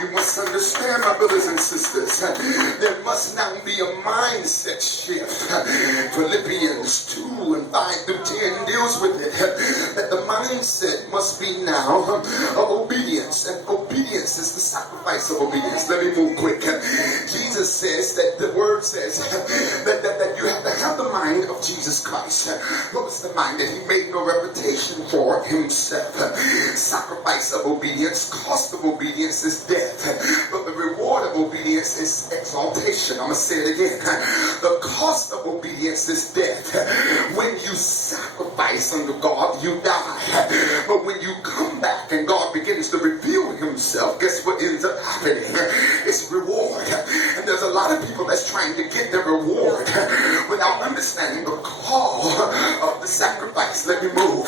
You must understand, my brothers and sisters, there must now be a mindset shift. Philippians 2 and 5 through 10 deals with it, that the mindset must be now of obedience, and obedience is the sacrifice of obedience. Let me move quick. Jesus says that the word says that you have to have the mind of Jesus Christ. What was the mind? That he made no reputation for himself. Sacrifice of obedience, cost of obedience is death, but the reward of obedience is exaltation. I'm going to say it again. The cost of obedience is death. When you sacrifice unto God, you die. But when you come back and God begins to reveal himself, guess what ends up happening? It's reward. And there's a lot of people that's trying to get their reward without understanding the call of the sacrifice. Let me move.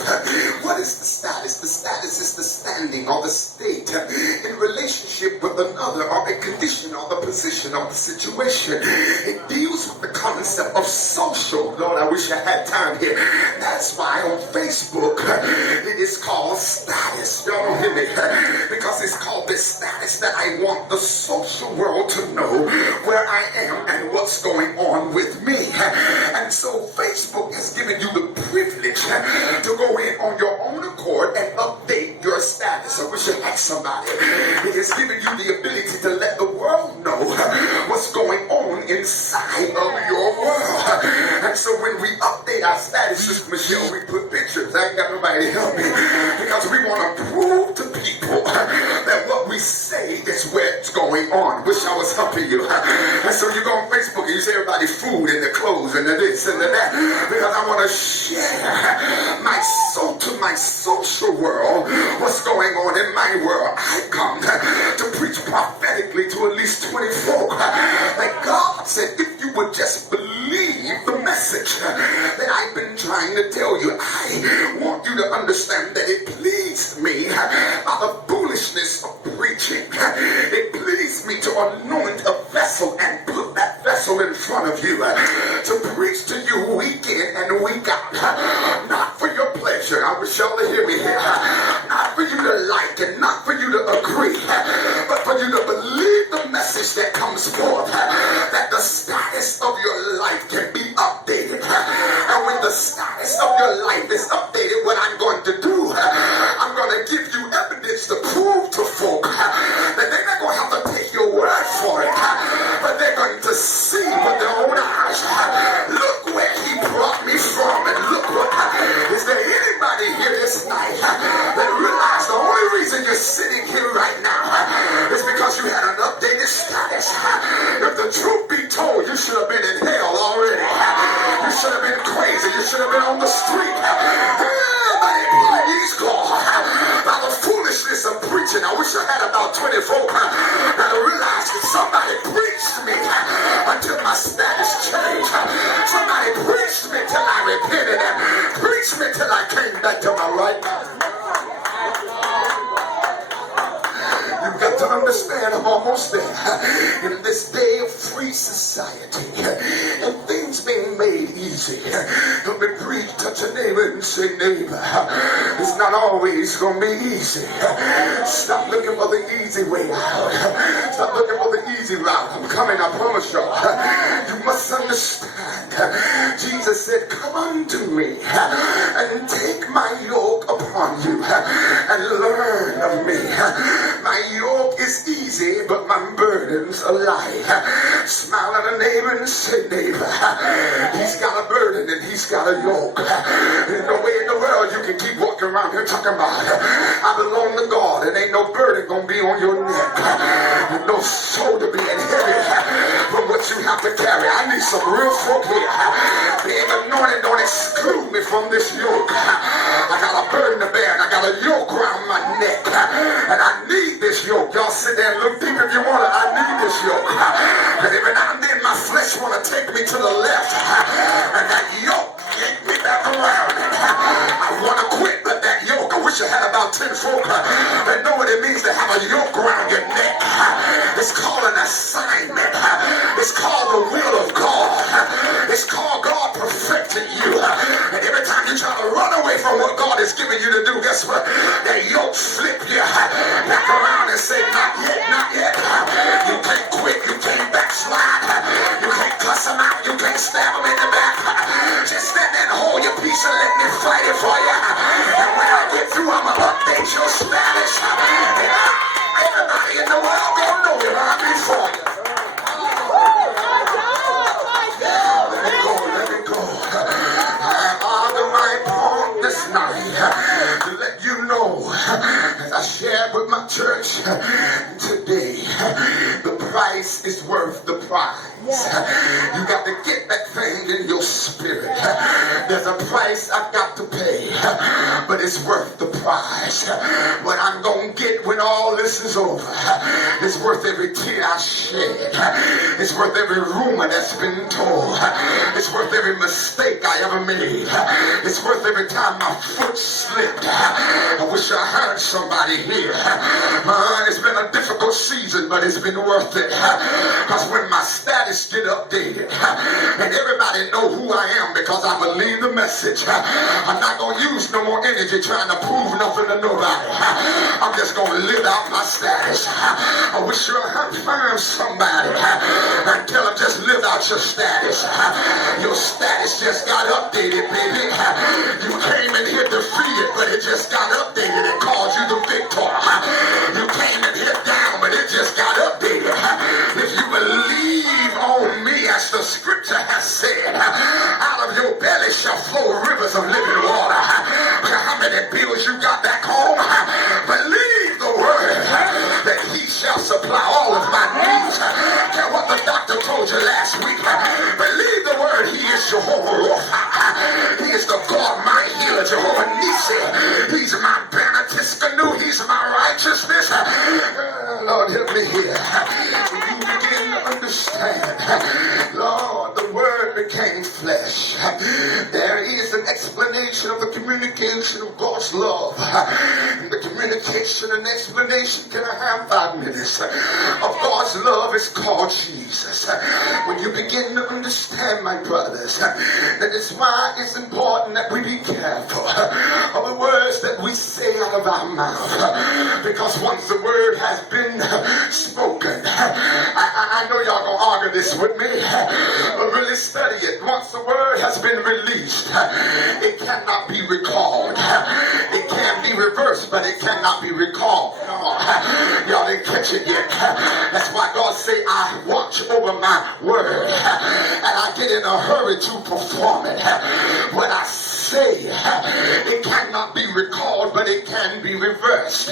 What is the status? The status is the standing or the state in relationship with another, or a condition or the position or the situation. It deals with the concept of social. Lord, I wish I had time here. That's why on Facebook it is called status. Y'all don't hear me? Because it's called this status, that I want the social world to know where I am and what's going on with me. And so Facebook has given you the privilege to go in on your own accord and update your status. I wish I had somebody. It has given you the ability to let the world know what's going on inside of your world. And so when we update our status, Sister Michelle, we put pictures. I ain't got nobody to help me, because we want to prove to people that what we say is where it's going on. Wish I was helping you. And so you go on Facebook and you say everybody food and the clothes and the this and the that, because I want to share my soul to my social world, what's going on in my world. I come to preach prophetically to at least 20 folk that God said, if you would just believe the message that I've been trying to tell you, I want you to understand that it pleased me by the foolishness of preaching. It pleased me to anoint a vessel and put that vessel in front of you to preach to you week in and week out. Not for your pleasure. I wish y'all to hear me here. Not for you to like and not for you to agree, but for you to believe the message that comes forth, that the status of your life can be updated. And when the status of your life is updated, what I'm going to do, I'm going to give you evidence to prove to folk that they're not going to have to take your word for it, but they're going to see with their own eyes. Look where he brought me from, and look what. Is there anybody here this night that realize the only reason you're sitting here right now is because you had an updated status? If the truth be told, you should have been in hell already. You should have been crazy. You should have been on the street. Please God, by the foolishness of preaching. I wish I had about 24 that realized that somebody preached me until my status changed. Somebody preached me till I repented, and preached me till I came back to my right mind. You've got to understand, I'm almost there. In this day of free society and things being made easy, don't be preach, touch a neighbor and say, neighbor, it's not always going to be easy. Stop looking for the easy way out. Stop looking for the easy route. I'm coming, I promise y'all. You must understand. Jesus said, come unto me and take my yoke upon you and learn of me. My yoke is easy, but my burdens are light. Smile at a neighbor and say, neighbor, he's got a burden and he's got a yoke. There's no way in the world you can keep walking around here talking about, I belong to God, and ain't no burden gonna be on your neck. And no shoulder being heavy from what you have to carry. I need some real folk here. Being anointed don't exclude me from this yoke. I got a burden to bear, and I got a yoke around my neck, and I need this yoke. Y'all sit there and look deep if you want it. I need this yoke. And every now and then my flesh want to take me to the left, and that yoke yank me back around. I want to quit, but that yoke, I wish I had about 10 folk that know what it means to have a yoke around your neck. It's called an assignment. It's called the will of God. It's called God perfecting you. And every time you try to run away from what God has given you to do, guess what? That yoke flip you back around and say, not yet, not yet. status is worth the price. You got to get that thing in your spirit. There's a price I've got to pay, but it's worth the price. What I'm going to get when all this is over, it's worth every tear I shed. It's worth every rumor that's been told. It's worth every mistake I ever made. It's worth every time my foot slipped. I wish I heard somebody here. It's been a difficult season, but it's been worth it. Because when my status get updated and everybody know who I am because I believe the message, I'm not going to use no more energy trying to prove nothing to nobody. I'm just going to live out my status. I wish you had found somebody and tell them just live out your status. Your status just got updated, baby. You came in here defeated, but it just got updated. It called you the victor. You came in here down, but it just got updated. If you believe on me, as the scripture has said, out of your belly shall flow rivers of living water. How many bills you got back home? Believe the word that he shall supply all of my needs. Tell what the doctor told you last week. Believe the word. He is Jehovah Rapha. He is the God, my healer, Jehovah Nisi. He's my banner Tiskanu. He's my righteousness. Lord, help me here. When you begin to understand, Lord, the word became flesh. There is an explanation of the communication of God's love. And the communication and explanation, can I have 5 minutes? Of God's love is called Jesus. When you begin to understand, my brothers, that is why it's important that we be careful of the words that we say out of our mouth. Because once the word has been spoken, I know y'all gonna argue this with me, but really study it. Once the word has been released, it cannot be recalled. It can be reversed, but it cannot be recalled. Y'all didn't catch it yet. That's why God say, I watch over my word, and I get in a hurry to perform it. What I say, it cannot be recalled, but it can be reversed.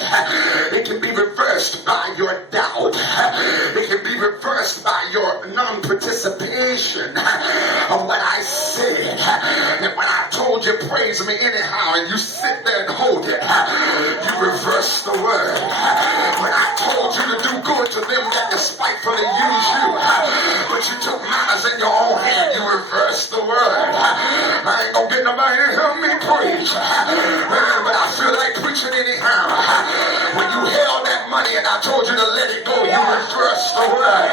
It can be reversed by your doubt. It can be reversed by your non-participation of what I said. And when I told you praise me anyhow, and you sit there and hold it, you reverse the word. When I told you to do good to them that despitefully use you, but you took matters in your own hand, you reverse the word. I ain't gonna get nobody to help me preach, but I feel like preaching anyhow. When you held that money and I told you to let it go, you reverse the word.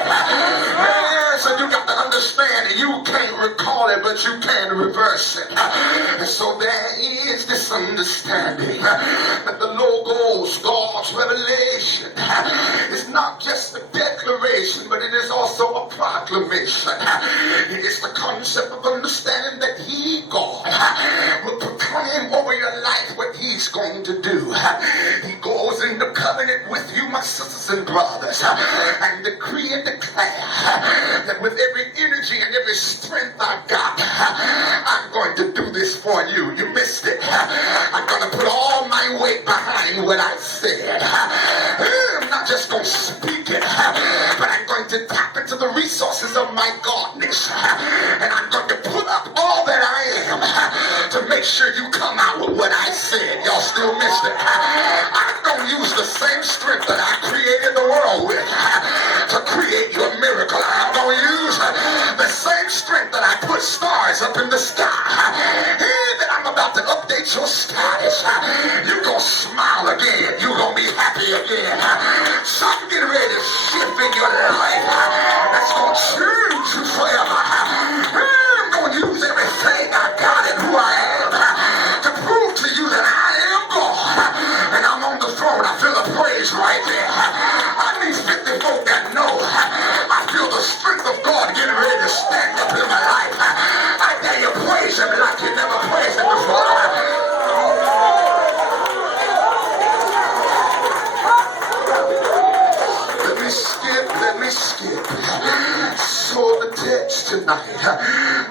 So you got to understand that you can't recall it, but you can reverse it. And so there is this understanding that the Logos, God's revelation, is not just a declaration, but it is also a proclamation. It is the concept of understanding that He, God, will proclaim over your life what He's going to do. He goes into covenant with you, my sisters and brothers, and decree and declare that with every energy and every strength I've got, I'm going to do this for you. You missed it. I'm going to put all my weight behind what I said. I'm not just going to speak it, but I'm going to tap into the resources of my godness, and I'm going to put up all that I am to make sure you come out with what I said. Y'all still missed it. I'm going to use the same strength that I created the world with to create your miracle. I'm going to use the same strength that I put stars up in the sky. That I'm about to update your status. You're going to smile again. You're going to be happy again. Something getting ready to shift in your life that's going to change you forever. I'm going to use everything I got and who I am to prove to you that I am God. And I'm on the throne. I feel a praise right there. I need 50 folk that know I feel the strength of God getting ready to stand up in my life. I dare you praise Him like you never praised Him before. Let me skip. So the text tonight,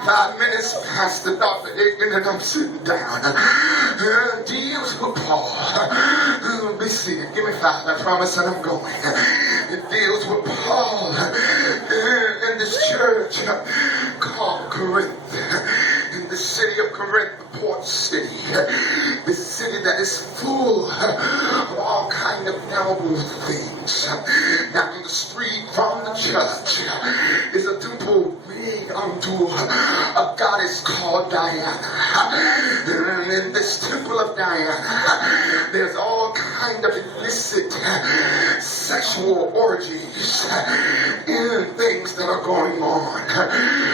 5 minutes past the Dr. Aiken, and I'm sitting down. Deals with Paul. Let me see. Give me 5, I promise, and I'm going. It deals with Paul church called Corinth. In the city of Corinth, the port city, the city that is full of all kind of noble things. Down the street from the church is a temple made unto a goddess called Diana. And in this temple of Diana, there's all kind of illicit sexual orgies and things that are going on.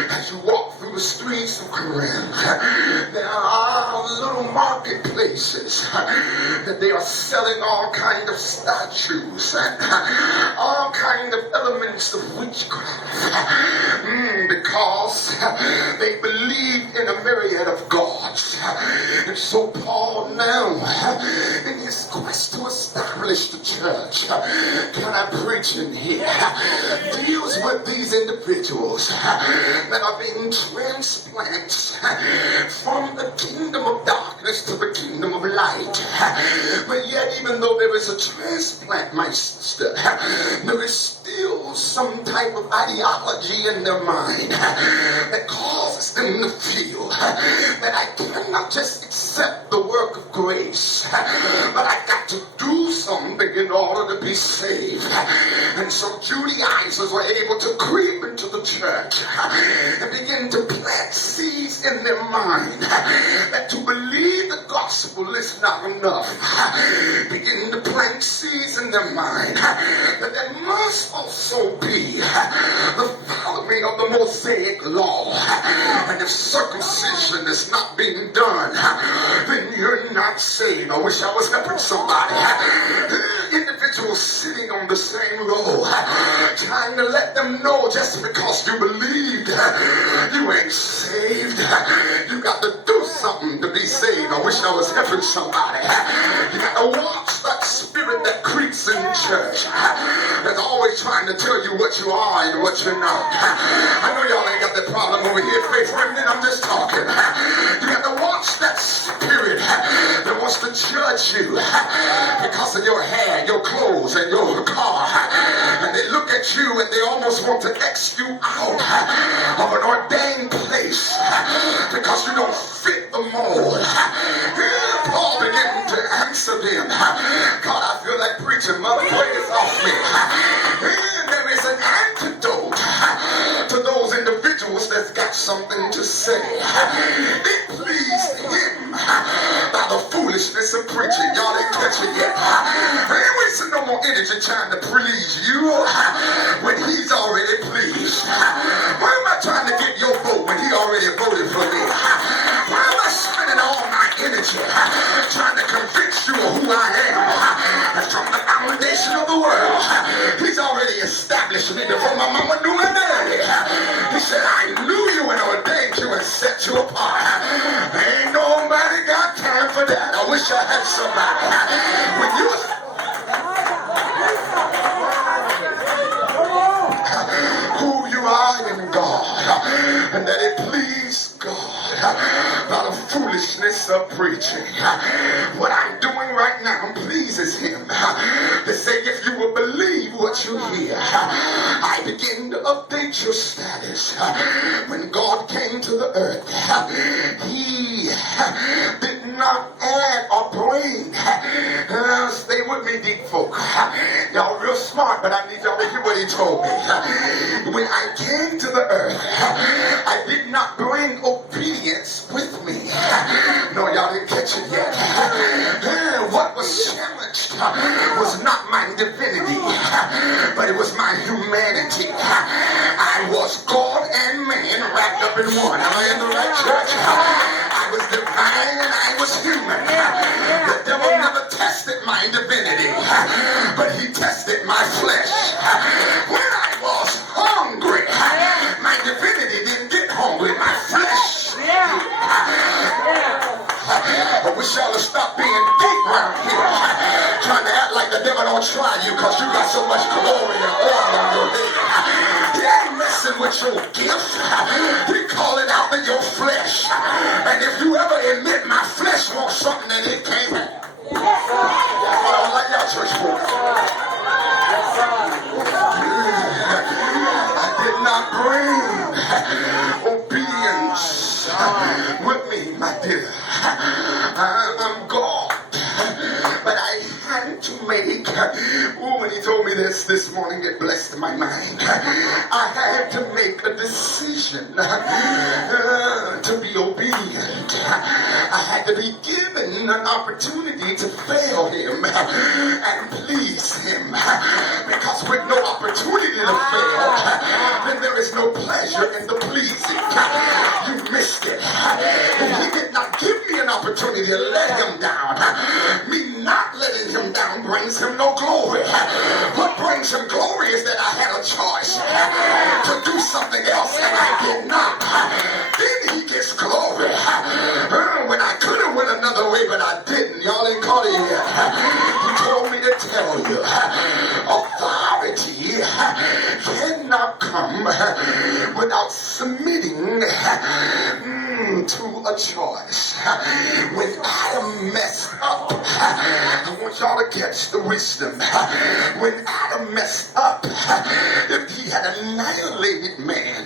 As you walk through the streets of Corinth, there are little marketplaces that they are selling all kind of statues and all kind of elements of witchcraft because they believe in a myriad of gods. And so Paul now, in his quest to establish the church, can I preach in here, deals with these individuals that are being transplanted from the kingdom of darkness to the kingdom of light. But yet, even though there is a transplant, my sister, there is still some type of ideology in their mind that causes them to feel that I cannot just accept the work of grace, but I got to do something in order to be saved. And so Judaizers were able to creep into the church and begin to plant seeds in their mind that to believe the gospel is not enough. Begin to plant seeds in their mind that there must also be the following of the Mosaic law. And if circumcision is not being done, then you're not saved. I wish I was helping somebody. Individuals sitting on the same row, trying to let them know just because you believed, you ain't saved. You got to do something to be saved. I wish I was helping somebody. You got to watch that spirit that creeps in church. That's always trying to tell you what you are and what you're not. I know y'all ain't got that problem over here, Faith Remnant. I'm just talking. You got to watch that spirit that wants to judge you because of your hair, your clothes, and your car. And they look at you and they almost want to X you out of an ordained place because you don't fit the mold. Paul began to answer them. God, I feel like preaching. Mother, pray this off me. And there is an antidote to those individuals that's got something to say. It pleased him by the foolishness of preaching. Y'all ain't catch it yet. I ain't wasting no more energy trying to please you when he's already pleased. Why am I trying to get your vote when he already voted for me? Why am I spending all my energy trying to convince you of who I am? And from the foundation of the world, he's already established me before my mama knew my daddy. He said, I knew you and ordained you and set you apart. Ain't nobody got time for that. I wish I had somebody. When you who you are in God, and that it pleased God by the foolishness of preaching. What I'm doing right now pleases him. They say if you will believe what you hear, I begin to update your status. When God came to the earth, he did not add or bring. Stay with me, deep folk. Y'all real smart, but I need y'all to hear what he told me. When I came to the earth, I did not bring obedience with me. No, y'all didn't catch it yet. What was challenged was not my divinity, but it was my humanity. I was God and man wrapped up in one. Am I in the right church? I was divine and I was human. The devil never tested my divinity, but he tested my flesh. When I was hungry, my divinity didn't get hungry, my flesh did. I wish y'all would stop being deep around here, trying to act like the devil don't try you because you got so much glory and oil on your head. He ain't messing with your gift. He calling out to your flesh. And if you ever admit my flesh wants something that it can't have. I don't like y'all church folks. I did not bring Obedience with me, my dear. I'm God. But I had to make, when he told me this morning, it blessed my mind. I had to make a decision to be obedient. I had to be given an opportunity to fail him and please him. Because with no opportunity to fail, then there is no pleasure in the pleasing. You missed it. He did not give me an opportunity to let him down. Me not letting him down brings him no glory. What brings him glory is that I had a choice to do something else and I did not. Then he gets glory. When I could have went another way, but I didn't. Y'all ain't caught it yet. He told me to tell you, authority cannot come without submitting to a choice. When Adam messed up, I want y'all to catch the wisdom. When Adam messed up, if he had annihilated man,